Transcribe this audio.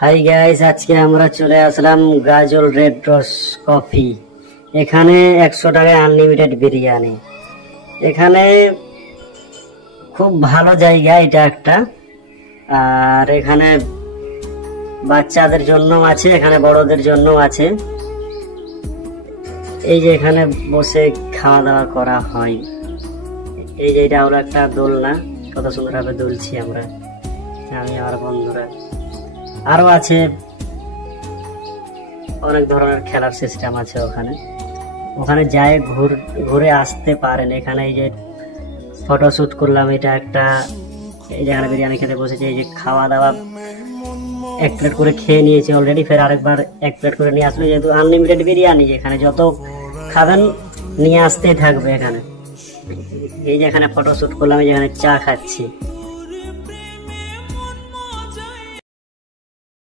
Hi guys, আজকে আমরা চলে আসলাম গাজল রেড রোজ কফি। এখানে 100 টাকায় আনলিমিটেড বিরিয়ানি। এখানে খুব ভালো জায়গা এটা একটা। আর এখানে বাচ্চাদের জন্য আছে, এখানে বড়দের জন্য আছে। এই যে এখানে বসে খাওয়া দাওয়া করা হয়। এই যে এটা হলো একটা দোলনা, কত সুন্দর ভাবে দুলছি আমরা, আমি আর বন্ধুরা। আরো আছে অনেক ধরনের খেলার সিস্টেম আছে ওখানে। ওখানে যায় ঘুরে আসতে পারেন। এখানে এই যে ফটো শুট করলাম, এটা একটা। এই যেখানে বিরিয়ানি খেতে বসেছে, এই যে খাওয়া দাওয়া 1 প্লেট করে খেয়ে নিয়েছে অলরেডি, ফের আরেকবার 1 প্লেট করে নিয়ে আসলো। যেহেতু আনলিমিটেড বিরিয়ানি, এখানে যত খাবেন নিয়ে আসতেই থাকবে এখানে। এই যে এখানে ফটো শুট করলাম, এই যেখানে চা খাচ্ছি।